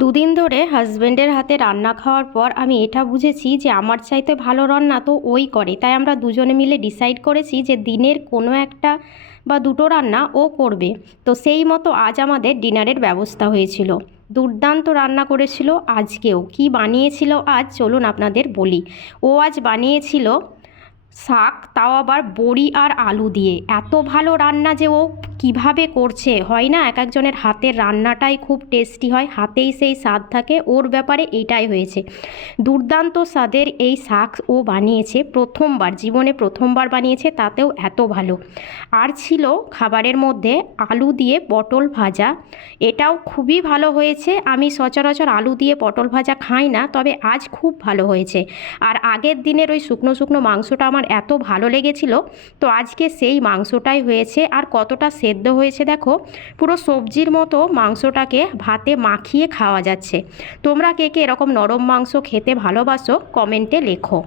দুদিন ধরে হাজব্যান্ডের হাতে রান্না খাওয়ার পর আমি এটা বুঝেছি যে আমার চাইতে ভালো রান্না তো ওই করে। তাই আমরা দুজনে মিলে ডিসাইড করেছি যে দিনের কোনো একটা বা দুটো রান্না ও করবে। তো সেই মতো আজ আমাদের ডিনারের ব্যবস্থা হয়েছিল। দুর্দান্ত রান্না করেছিল। আজকেও কি বানিয়েছিল আজ চলুন আপনাদের বলি। ও আজ বানিয়েছিল শাক, তাও আবার বড়ি আর আলু দিয়ে। এত ভালো রান্না যে ও কিভাবে করছে, হয় না এক একজনের হাতের রান্নাটাই খুব টেস্টি হয়, হাতেই সেই স্বাদ থাকে, ওর ব্যাপারে এইটাই হয়েছে। দুর্দান্ত স্বাদের এই শাক ও বানিয়েছে, প্রথমবার জীবনে প্রথমবার বানিয়েছে, তাতেও এত ভালো। আর ছিল খাবারের মধ্যে আলু দিয়ে পটল ভাজা। এটাও খুবই ভালো হয়েছে। আমি সচরাচর আলু দিয়ে পটল ভাজা খাই না, তবে আজ খুব ভালো হয়েছে। আর আগের দিনের ওই শুকনো শুকনো মাংসটা আমার এত ভালো লেগেছিল, তো আজকে সেই মাংসটাই হয়েছে। আর কতটা সেদ্ধ হয়েছে দেখো, পুরো সবজির মতো মাংসটাকে ভাতে মাখিয়ে খাওয়া যাচ্ছে। তোমরা কে কে এরকম নরম মাংস খেতে ভালোবাসো কমেন্টে লেখো।